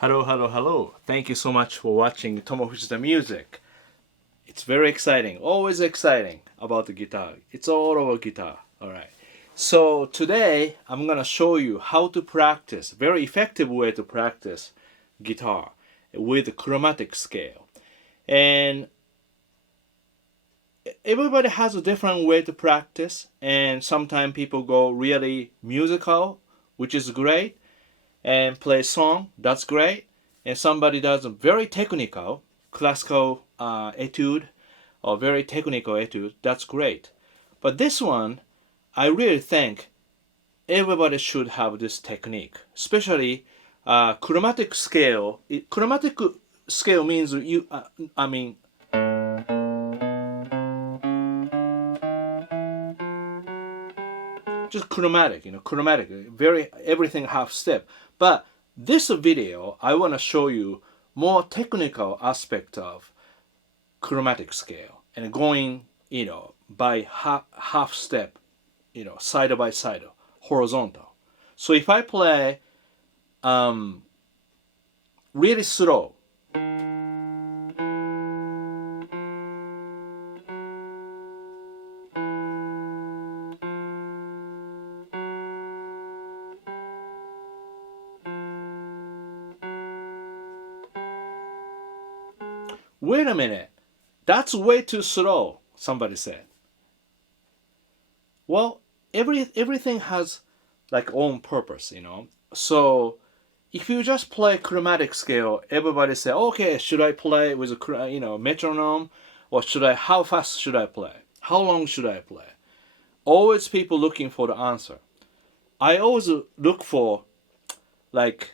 Hello, hello, hello. Thank you so much for watching Tomo Fujita music. It's very exciting, always exciting about the guitar. It's all over guitar. Alright. So today I'm gonna show you how to practice, very effective way to practice guitar with chromatic scale. And everybody has a different way to practice, and sometimes people go really musical, which is great, and play song, that's great. And somebody does a very technical, classical etude, or very technical etude, that's great. But this one, I really think everybody should have this technique, especially chromatic scale. Chromatic scale means just chromatic, chromatic, very everything half step. But this video, I want to show you more technical aspect of chromatic scale and going, by half step, side by side, horizontal. So if I play really slow, wait a minute, that's way too slow, somebody said. Well, everything has like own purpose, So if you just play chromatic scale, everybody say, okay, should I play with a metronome, or how fast should I play? How long should I play? Always people looking for the answer. I always look for like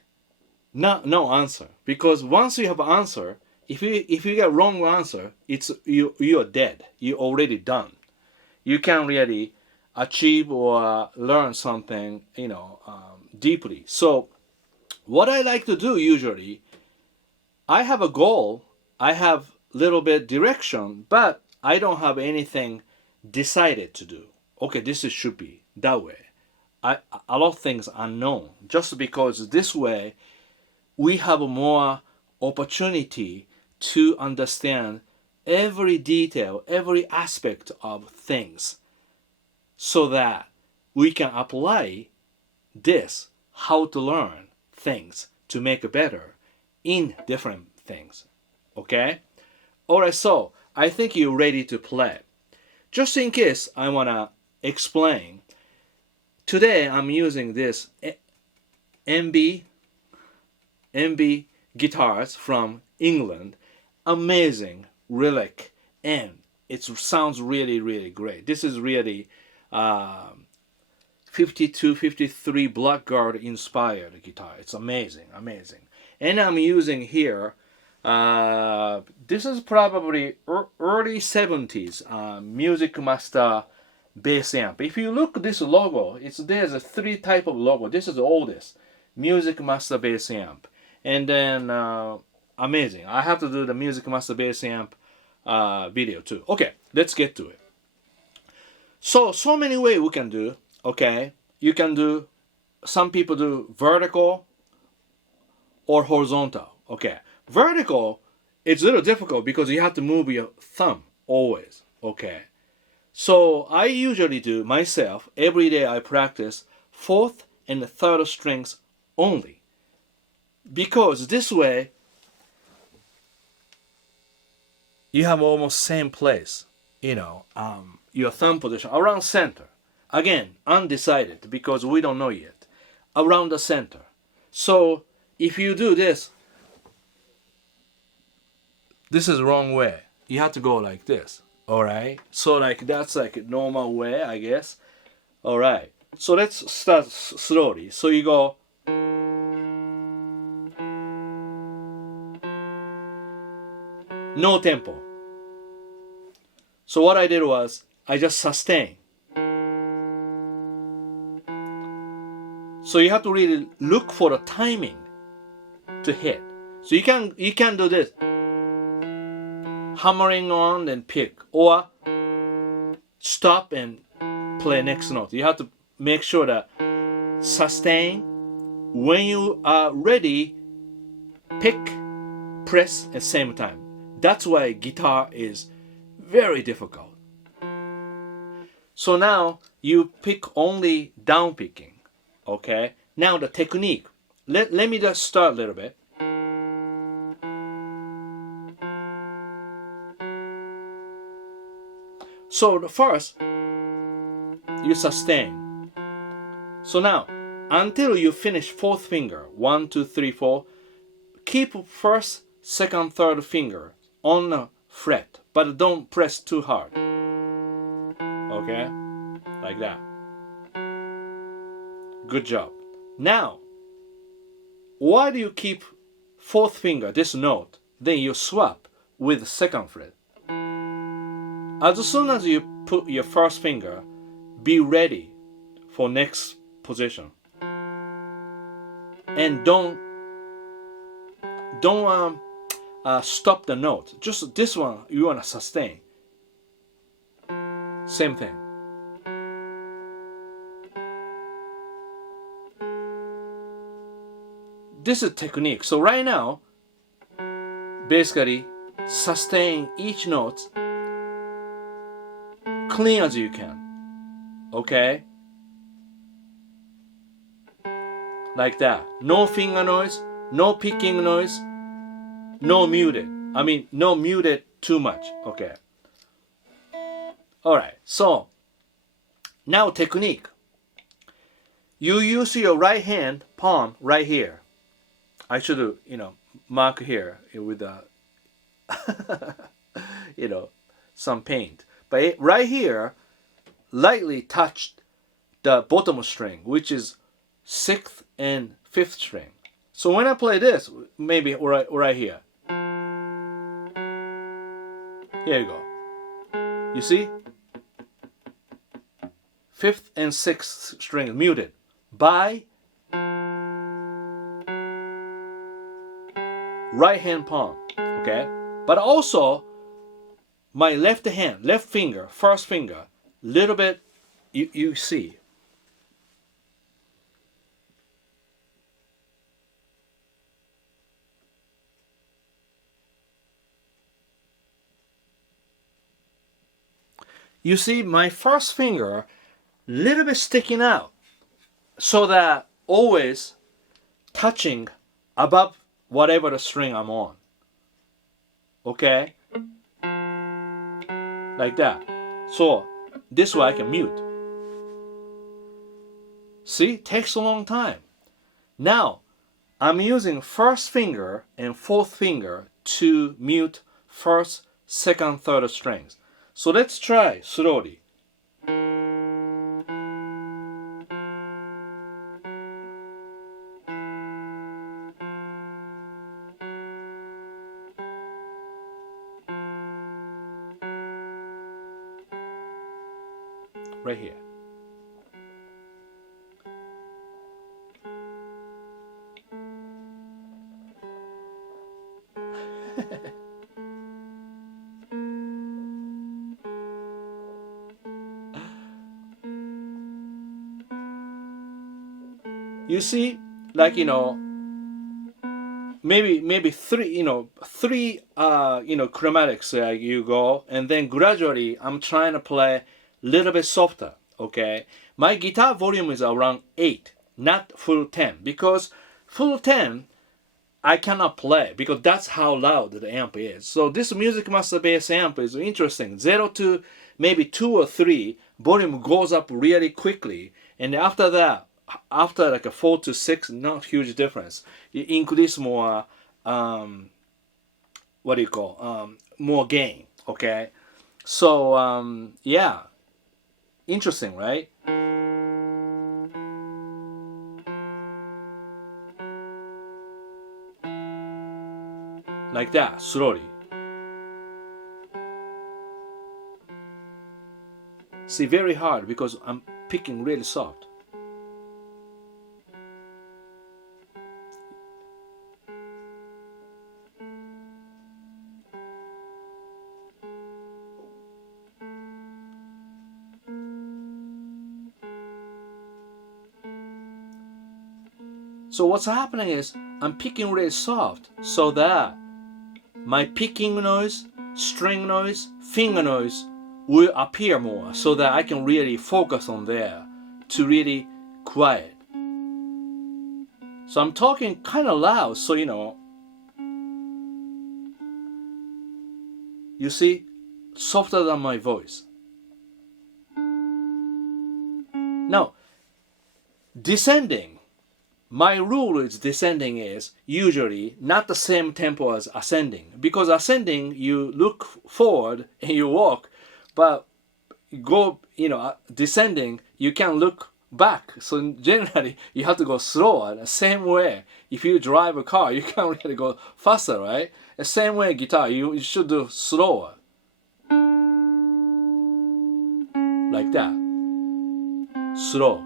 no answer, because once you have an answer, if you get wrong answer, it's you're dead. You're already done. You can't really achieve or learn something deeply. So what I like to do usually, I have a goal, I have little bit direction, but I don't have anything decided to do. Okay, should be that way. A lot of things unknown, just because this way we have more opportunity to understand every detail, every aspect of things, so that we can apply this, how to learn things to make it better in different things. Okay? Alright, so I think you're ready to play. Just in case, I want to explain. Today I'm using this MB guitars from England. Amazing relic, and it sounds really, really great. This is really 52, 53 Blackguard inspired guitar. It's amazing. And I'm using here, this is probably early 70s Music Master bass amp. If you look at this logo, there's a three type of logo. This is the oldest Music Master bass amp. And then amazing. I have to do the Music Master bass amp video too. Okay, let's get to it. So many ways we can do. Okay, you can do, some people do vertical or horizontal. Okay, vertical, it's a little difficult because you have to move your thumb always. Okay, so I usually do myself every day. I practice fourth and third strings only, because this way you have almost same place, your thumb position around center. Again, undecided because we don't know yet. Around the center. So if you do this is the wrong way. You have to go like this. Alright? So that's like a normal way, I guess. Alright. So let's start slowly. So you go. No tempo. So what I did was, I just sustain. So you have to really look for the timing to hit. So you can do this, hammering on and pick, or stop and play next note. You have to make sure that sustain. When you are ready, pick, press at the same time. That's why guitar is very difficult. So now you pick only down picking. Okay? Now the technique. Let me just start a little bit. So the first, you sustain. So now, until you finish fourth finger, 1, 2, 3, 4, keep first, second, third finger on the fret, but don't press too hard. Okay? Like that. Good job. Now, why do you keep fourth finger, this note, then you swap with second fret? As soon as you put your first finger, be ready for next position. And don't stop the note. Just this one, you want to sustain. Same thing. This is technique. So right now, basically, sustain each note clean as you can. Okay? Like that. No finger noise, no picking noise, no muted. No muted too much. Okay. Alright, so now technique. You use your right hand palm right here. I should, mark here with some paint. But right here, lightly touched the bottom string, which is 6th and 5th string. So when I play this, maybe right here. Here you go. You see? 5th and 6th string muted by right hand palm. Okay? But also my left hand, left finger, first finger, little bit, you see. You see my first finger, little bit sticking out, so that always touching above whatever the string I'm on. Okay? Like that. So this way I can mute. See, takes a long time. Now I'm using first finger and fourth finger to mute first, second, third strings. So let's try slowly. Right here. You see, like, maybe three chromatics you go, and then gradually I'm trying to play a little bit softer. Okay, my guitar volume is around 8, not full 10, because full 10 I cannot play because that's how loud the amp is. So this Music Master Bass amp is interesting. 0 to maybe 2 or 3, volume goes up really quickly, and after that, after like a 4 to 6, not huge difference. You increase more, more gain. Okay, so yeah, interesting, right? Like that, slowly. See, very hard because I'm picking really soft. So what's happening is I'm picking really soft so that my picking noise, string noise, finger noise will appear more so that I can really focus on there to really quiet. So I'm talking kind of loud, so you see, softer than my voice. Now, descending. My rule is descending is usually not the same tempo as ascending. Because ascending, you look forward and you walk, but descending, you can look back. So generally, you have to go slower. The same way, if you drive a car, you can't really go faster, right? The same way, guitar, you should do slower. Like that. Slow.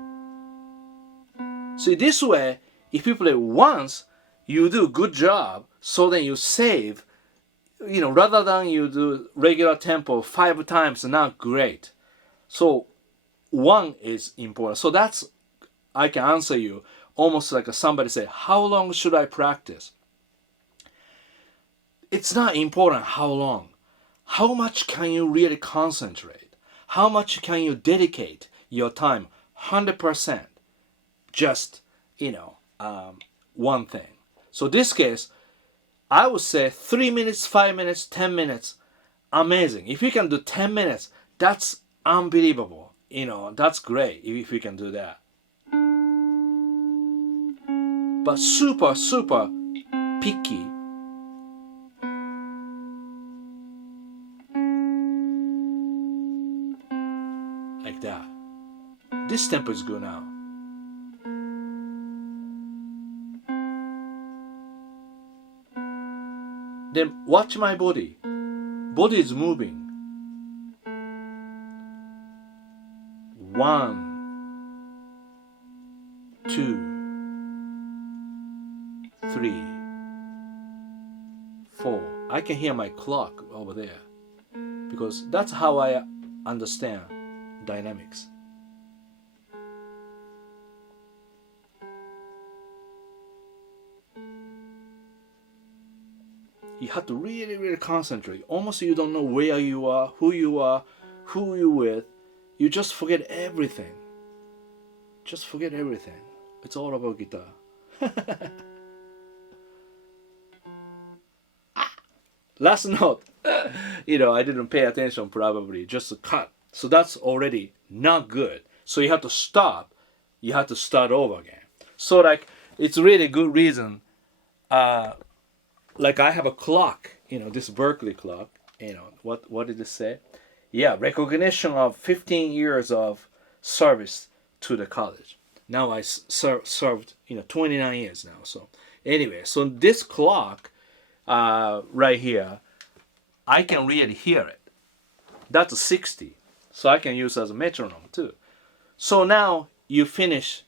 See, this way, if you play once, you do a good job, so then you save, rather than you do regular tempo 5 times, not great. So, 1 is important. So I can answer you almost like somebody say, how long should I practice? It's not important how long. How much can you really concentrate? How much can you dedicate your time? 100%. Just, one thing. So this case, I would say 3 minutes, 5 minutes, 10 minutes, amazing. If you can do 10 minutes, that's unbelievable. That's great if you can do that. But super, super picky. Like that. This tempo is good now. Then watch my body. Body is moving. 1, 2, 3, 4. I can hear my clock over there because that's how I understand dynamics. You have to really, really concentrate. Almost you don't know where you are, who you're with. You just forget everything. Just forget everything. It's all about guitar. Last note. I didn't pay attention probably. Just a cut. So that's already not good. So you have to stop. You have to start over again. So it's really good reason. Like I have a clock, this Berkeley clock, what did it say? Yeah, recognition of 15 years of service to the college. Now I served, 29 years now. So anyway, so this clock right here, I can really hear it. That's 60. So I can use as a metronome too. So now you finish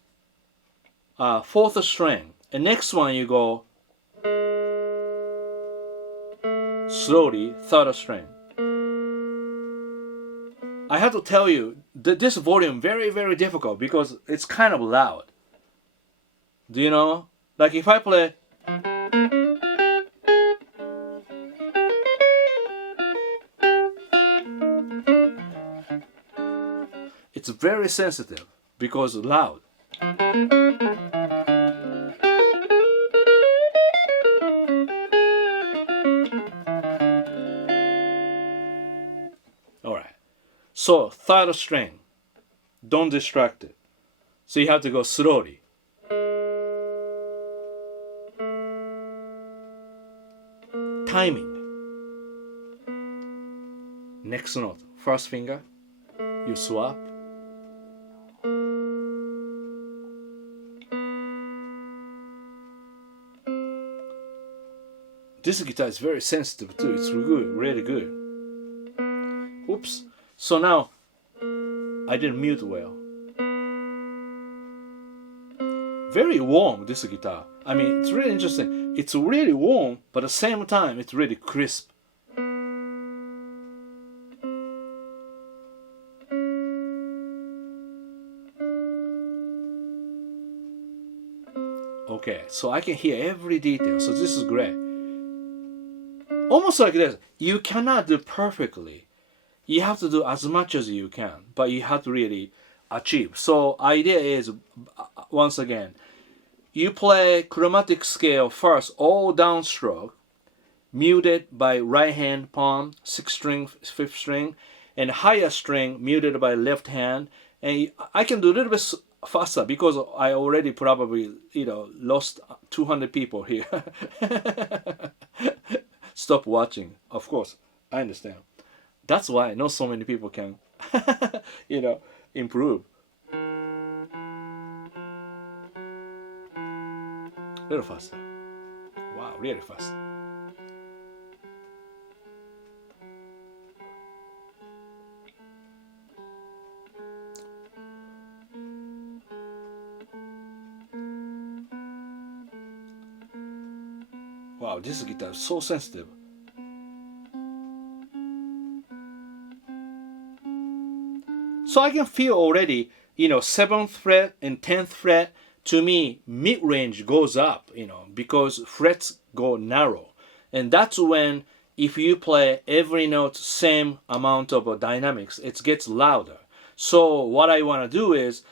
4th string. And next one you go slowly, 3rd string. I have to tell you that this volume very, very difficult because it's kind of loud. Do you know? Like if I play, it's very sensitive because loud. So 3rd string, don't distract it. So you have to go slowly. Timing. Next note, 1st finger, you swap. This guitar is very sensitive too. It's good, really good. Oops. So now, I didn't mute well. Very warm, this guitar. I mean, it's really interesting. It's really warm, but at the same time, it's really crisp. Okay, so I can hear every detail. So this is great. Almost like this. You cannot do perfectly. You have to do as much as you can, but you have to really achieve. So idea is, once again, you play chromatic scale first, all downstroke, muted by right hand palm, 6th string, 5th string, and higher string muted by left hand. And I can do a little bit faster because I already probably lost 200 people here. Stop watching. Of course, I understand. That's why not so many people can improve. A little faster. Wow, really fast. Wow, this guitar is so sensitive. So I can feel already, 7th fret and 10th fret, to me, mid-range goes up, because frets go narrow. And that's when, if you play every note same amount of dynamics, it gets louder. So what I want to do is,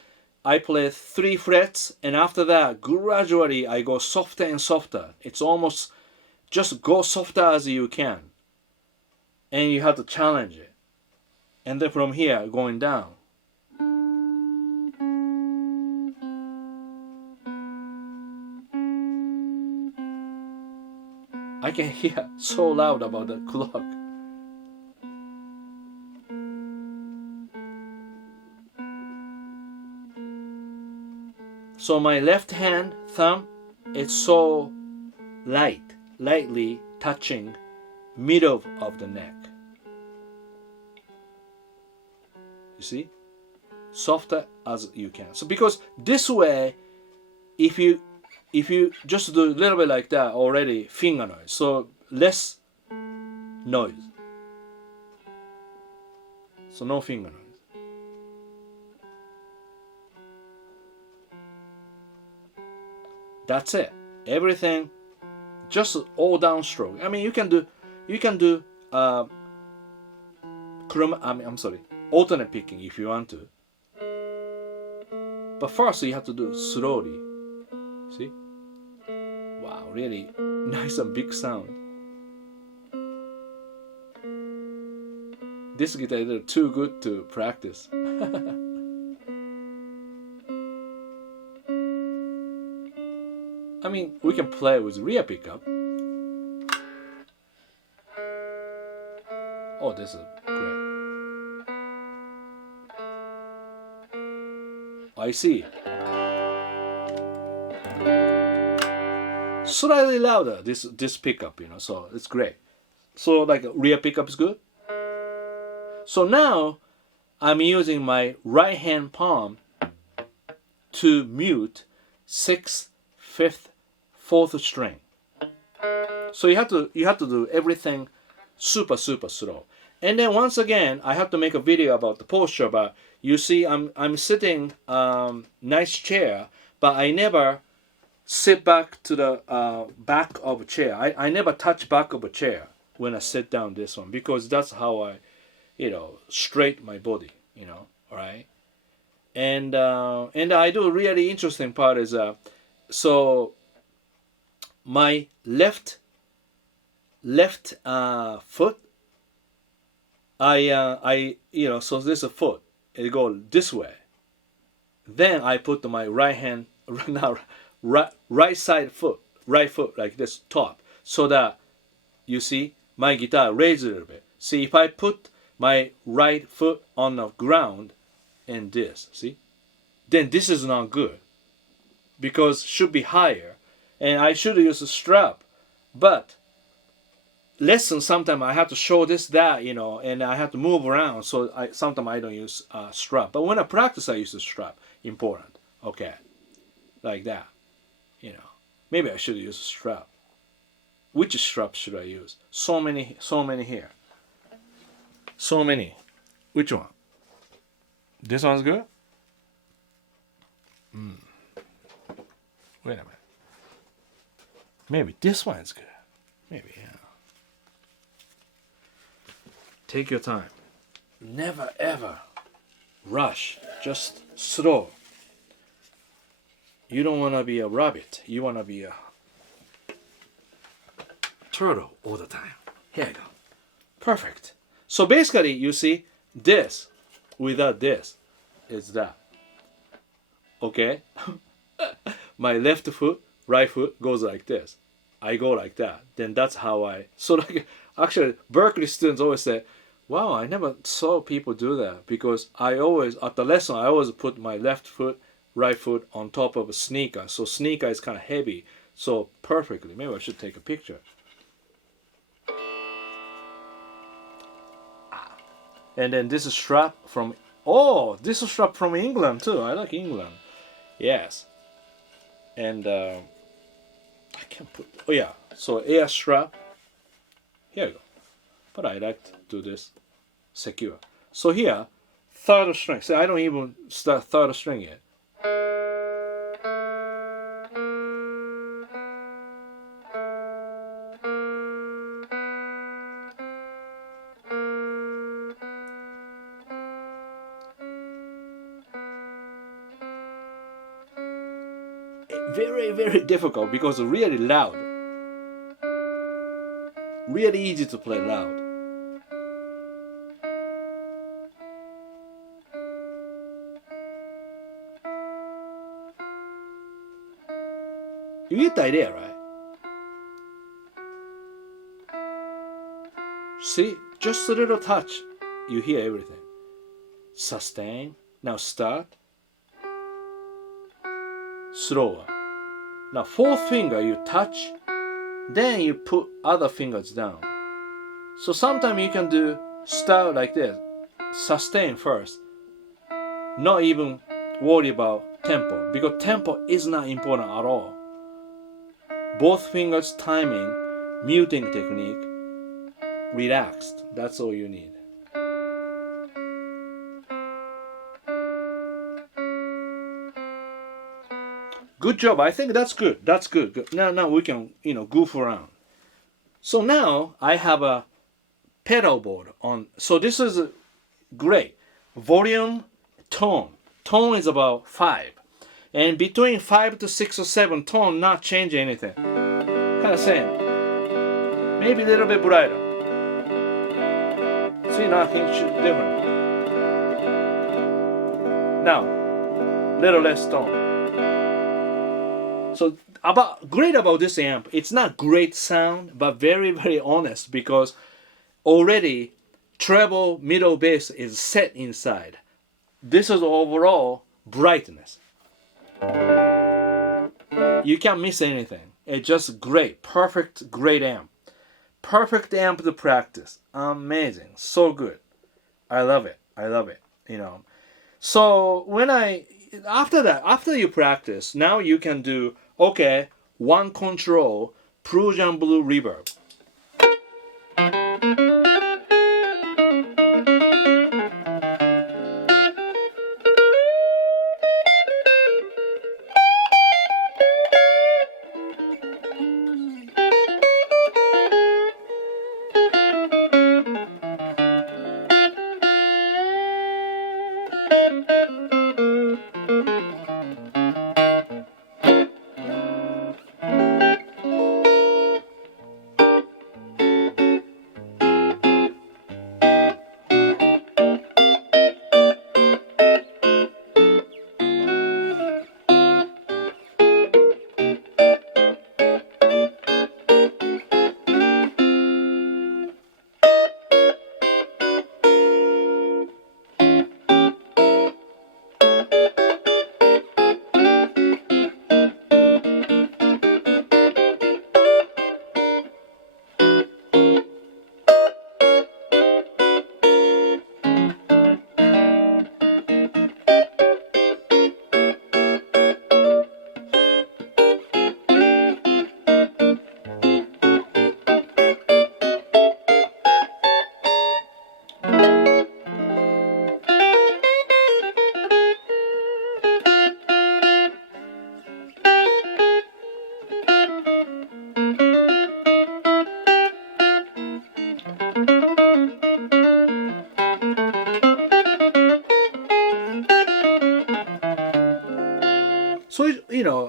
I play 3 frets, and after that, gradually I go softer and softer. It's almost just go softer as you can. And you have to challenge it. And then from here, going down. I can hear so loud about the clock. So my left hand thumb, it's so lightly touching middle of the neck. You see? Softer as you can. So because this way, if you just do a little bit like that already, finger noise. So less noise. So no finger noise. That's it. Everything, just all downstroke. I mean, you can do alternate picking if you want to. But first you have to do slowly. See? Wow, really nice and big sound. This guitar is too good to practice. I mean, we can play with rear pickup. Oh, this is great. I see. Slightly louder, this pickup, so it's great. So like rear pickup is good. So now I'm using my right hand palm to mute 6th, 5th, 4th string. So you have to do everything super slow. And then once again, I have to make a video about the posture. But you see, I'm sitting nice chair, but I never sit back to the back of a chair. I never touch back of a chair when I sit down this one, because that's how I, straight my body, all right. And I do a really interesting part is so my left foot, so this is a foot, it goes this way. Then I put my right hand, right side foot, right foot like this top, so that you see my guitar raises a little bit. See, if I put my right foot on the ground and this, see, then this is not good, because should be higher, and I should use a strap. But lesson, sometimes I have to show this, that, and I have to move around, so sometimes I don't use a strap. But when I practice, I use a strap. Important. Okay, like that. Maybe I should use a strap. Which strap should I use? So many here. So many. Which one? This one's good? Wait a minute. Maybe this one is good. Maybe, yeah. Take your time. Never ever rush. Just slow. You don't want to be a rabbit. You want to be a turtle all the time. Here you go. Perfect. So basically, you see, this without this is that. Okay? My left foot, right foot goes like this. I go like that. Then that's how I... So like, actually, Berkeley students always say, wow, I never saw people do that. Because I always, at the lesson, I always put my left foot, right foot on top of a sneaker. So sneaker is kind of heavy. So perfectly. Maybe I should take a picture. And then this is strap from... Oh, this is strap from England too. I like England. Yes. And I can put... Oh yeah. So air strap. Here we go. But I like to do this secure. So here, third string. See, I don't even start third string yet. Very, very difficult because it's really loud. Really easy to play loud. You get the idea, right? See, just a little touch, you hear everything. Sustain. Now start. Slower. Now fourth finger you touch, then you put other fingers down. So sometimes you can do start like this. Sustain first. Not even worry about tempo, because tempo is not important at all. Both fingers timing, muting technique, relaxed. That's all you need. Good job. I think that's good. That's good. Good. Now we can, goof around. So now I have a pedal board on. So this is great. Volume, tone. Tone is about 5. And between 5 to 6 or 7 tone, not change anything. Kind of same. Maybe a little bit brighter. See, nothing different. Now, little less tone. So great about this amp, it's not great sound, but very, very honest, because already treble, middle bass is set inside. This is overall brightness. You can't miss anything. It's just great, perfect, great amp. Perfect amp to practice. Amazing, so good. I love it. So after you practice, now you can do, okay, one control, Prussian Blue reverb.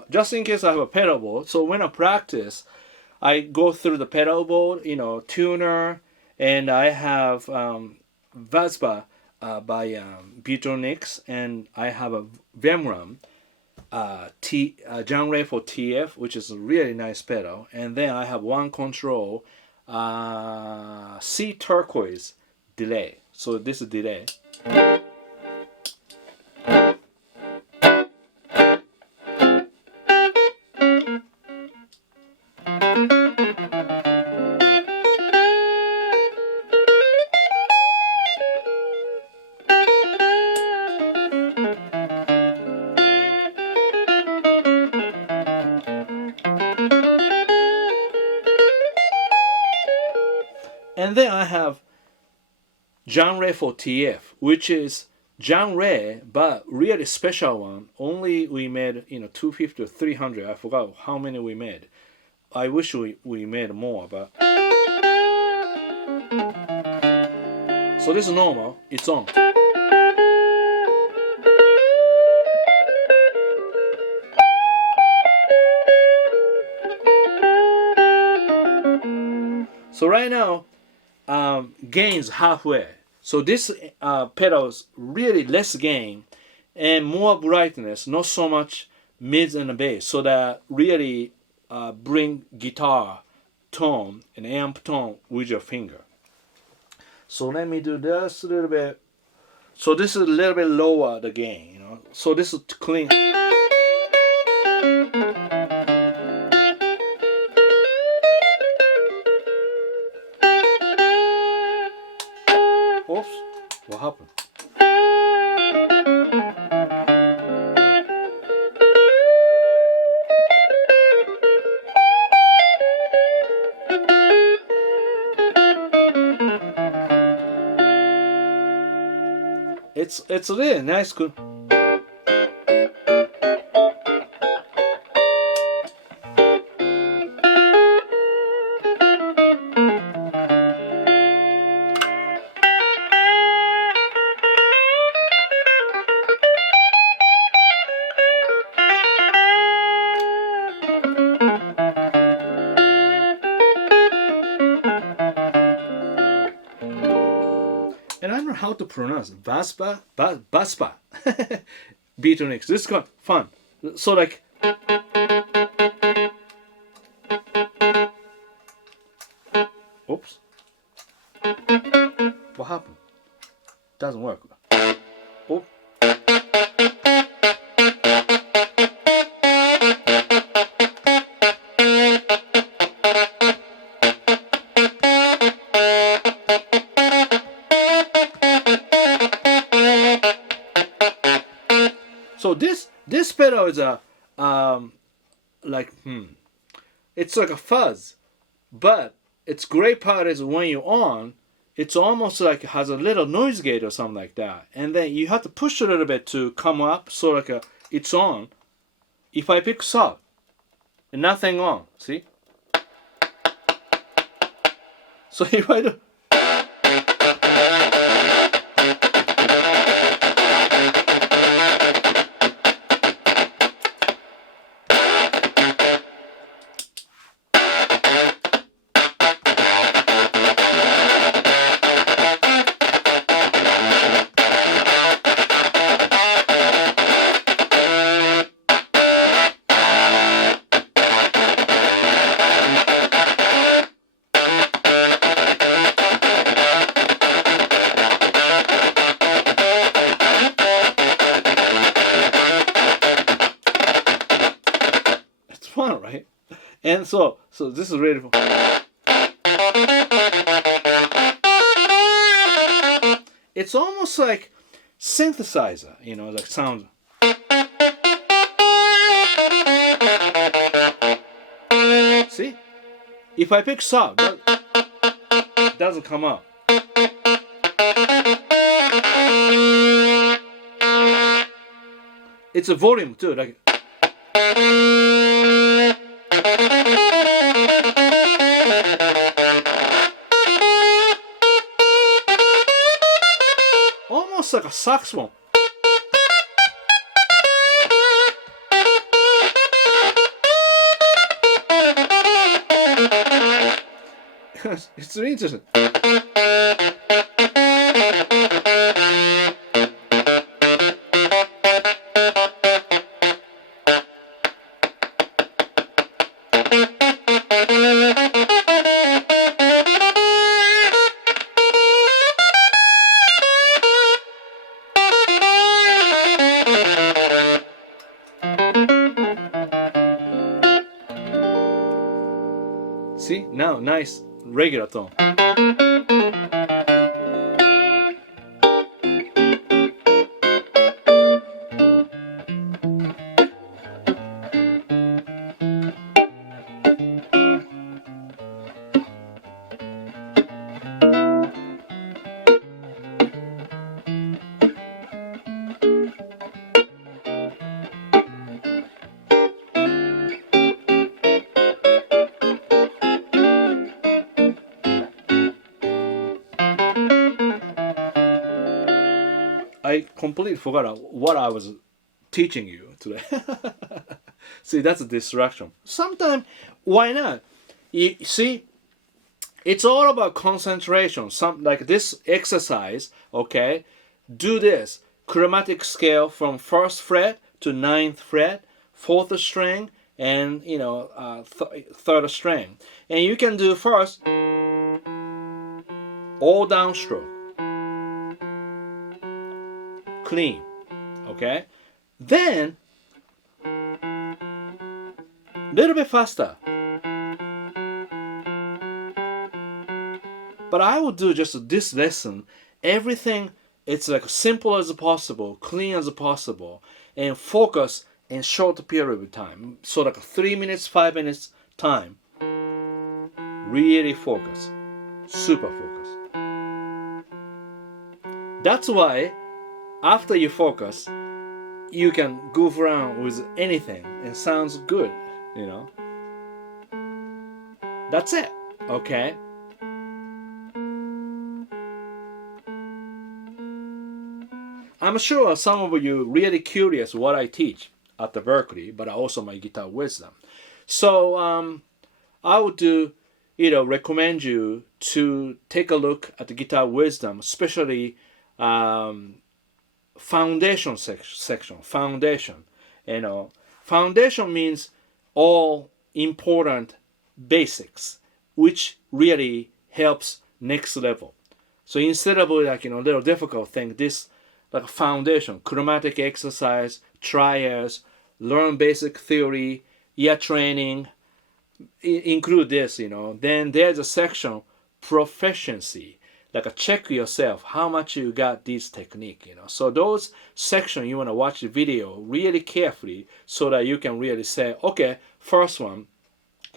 just in case I have a pedal board. So when I practice, I go through the pedal board, tuner, and I have Vaspa by Beatronics, and I have a Vemram genre for TF, which is a really nice pedal, and then I have one control C turquoise delay. So this is delay. And then I have genre for TF, which is genre, but really special one. Only we made 250 or 300. I forgot how many we made. I wish we made more, but so this is normal. It's on. So right now, gains halfway. So this pedals really less gain and more brightness, not so much mids and bass, so that really bring guitar tone and amp tone with your finger. So let me do this a little bit. So this is a little bit lower the gain, So this is clean. Oops, what happened? It's really nice. Good. And I don't know how to pronounce Vaspa, Baspa, Beatronics. This is fun. So like, oops, what happened? Doesn't work. Oh. So this pedal is a it's like a fuzz, but its great part is when you're on, it's almost like it has a little noise gate or something like that, and then you have to push a little bit to come up, so like it's on. If I pick sub, and nothing on, see? So if I do. Fun, right? And so this is really fun. It's almost like synthesizer, like sound. See? If I pick sub, that doesn't come up. It's a volume too, like. Almost like a saxophone. It's really interesting. See, now nice regular tone. I completely forgot what I was teaching you today. See, that's a distraction. Sometimes, why not? You see, it's all about concentration. Some like this exercise, okay? Do this chromatic scale from first fret to ninth fret, fourth string, and third string. And you can do first all downstroke, clean, okay? Then little bit faster. But I will do just this lesson. Everything it's like simple as possible, clean as possible, and focus in short period of time. So like 3 minutes, 5 minutes time. Really focus. Super focus. That's why after you focus, you can goof around with anything and sounds good, you know. That's it, okay? I'm sure some of you really curious what I teach at the Berkeley, but also my guitar wisdom. So I would recommend you to take a look at the guitar wisdom, especially foundation section. Foundation, foundation means all important basics, which really helps next level. So instead of little difficult thing, this like foundation, chromatic exercise, trials, learn basic theory, ear training, include this, Then there's a section, proficiency, like check yourself, how much you got this technique, So those section you want to watch the video really carefully so that you can really say, okay, first one,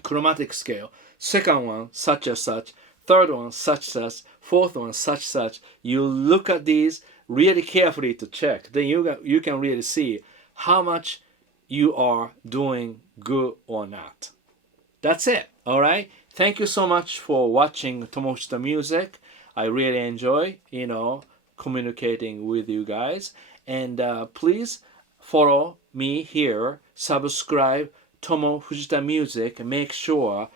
chromatic scale, second one, such as such, third one, such as, fourth one, such. You look at these really carefully to check. Then you can really see how much you are doing good or not. That's it. All right. Thank you so much for watching Tomo Fujita Music. I really enjoy, communicating with you guys. And please follow me here. Subscribe Tomo Fujita Music. Make sure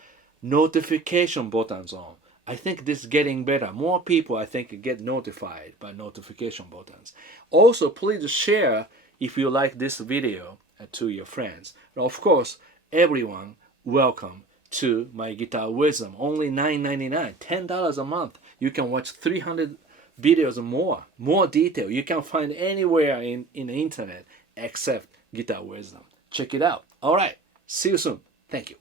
notification buttons on. I think this is getting better. More people, I think, get notified by notification buttons. Also, please share if you like this video to your friends. And of course, everyone welcome to my guitar wisdom. Only $9.99, $10 a month. You can watch 300 videos or more detail. You can find anywhere in the internet except guitar wisdom. Check it out. All right. See you soon. Thank you.